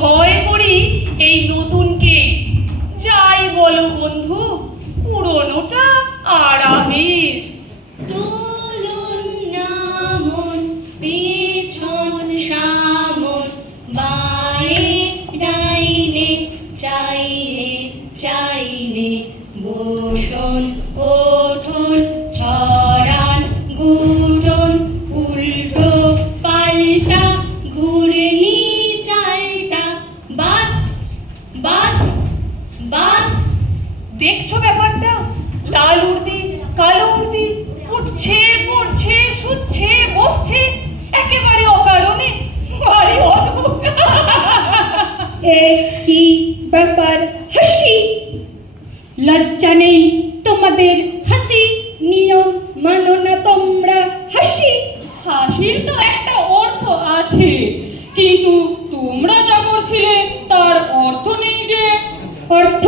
ভয় করি এই নতুনকে। যাই বলো বন্ধু পুরনোটা আরামের। তুলুন নামন পেছন ওঠন বাস বাস। দেখছ ব্যাপারটা? লাল উর্দি কালো উর্দি উঠছে, পড়ছে, শুচ্ছে, বসছে, একেবারে অকারণে। ভারী অদ্ভুত। এ কি ব্যাপার? হাসি? লজ্জা নেই তোমাদের হাসি? নিয়ম মানো না তোমরা হাসি হাসির তো একটা অর্থ আছে কিন্তু তোমরা যা করছিলে তার অর্থ নেই যে অর্থ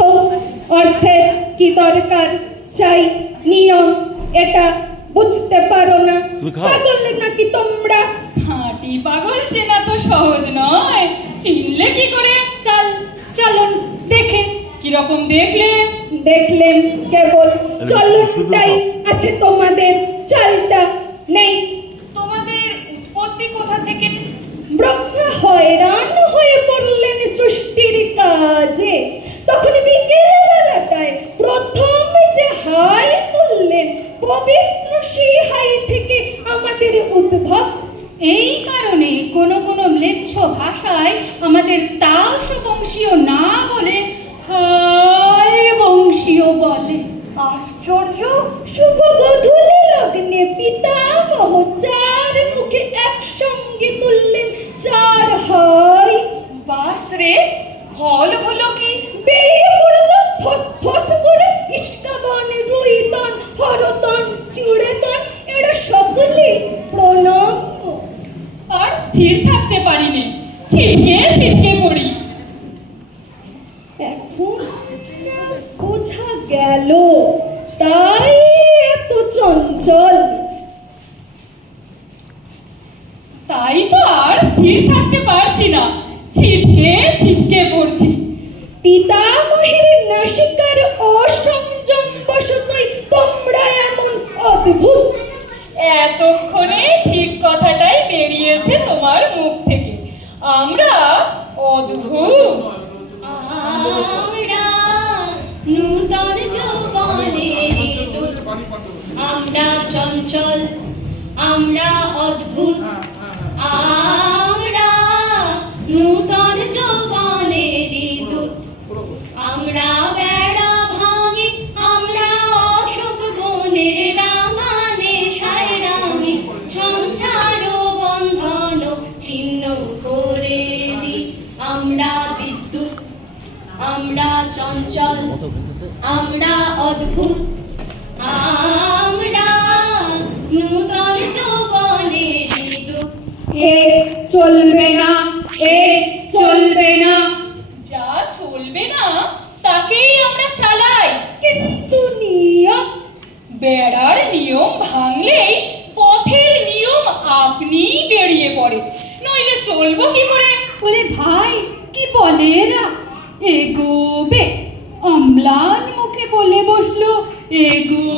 অর্থের কি দরকার চাই? নিয়ম এটা বুঝতে পারো না। পাগল নাকি তোমরা? হাঁটি পাগল চেনা তো সহজ নয়। চিনলে কি করে? চল চলুন দেখে। কীরকম দেখলে? দেখলেন কেবল চলনটাই আছে তোমাদের। চালটা নেই। তোমাদের উৎপত্তি কোথা থেকে? ব্রহ্মা হয়রান হয়ে পড়লেন সৃষ্টির কাজে। তখন বিকেলবেলাটায় প্রথম যে হাই তুললেন, পবিত্র সেই হাই থেকে আমাদের উদ্ভব। এই কারণে কোন কোন ম্লেচ্ছ ভাষায় আমাদের তাস বংশীয় ফল হলো কি? বেরিয়ে পড়ল ফস ফস করে ইস্কাবান, রুইতন, হরতন, চিড়েতন, এরা সকলে প্রণাম আর স্থির থাকতে পারিনি। ছিটকে ছিটকে পড়ি। এখন বোঝা গেল, তাই এত চঞ্চল। তাই তো আর স্থির থাকতে পারছি না। এতক্ষণে ঠিক কথাটাই বেরিয়েছে তোমার মুখ থেকে। আমরা অদ্ভুত। আমরা নূতন আমরা চঞ্চল, আমরা অদ্ভুত। আমরা বিদ্যুৎ। আমরা চঞ্চল আমরা অদ্ভুত। আমরা নূতন যৌবনের দূত এ চলবে না এ চলবে না। যা চলবে না তাকেই আমরা চালাই। কিন্তু নিয়ম। বেড়ার নিয়ম ভাঙলেই পথের নিয়ম আপনিই বেরিয়ে পড়ে। নইলে চলবো কি করে? বলে ভাই এরা এগোবে। অম্লান মুখে বলে বসল এগো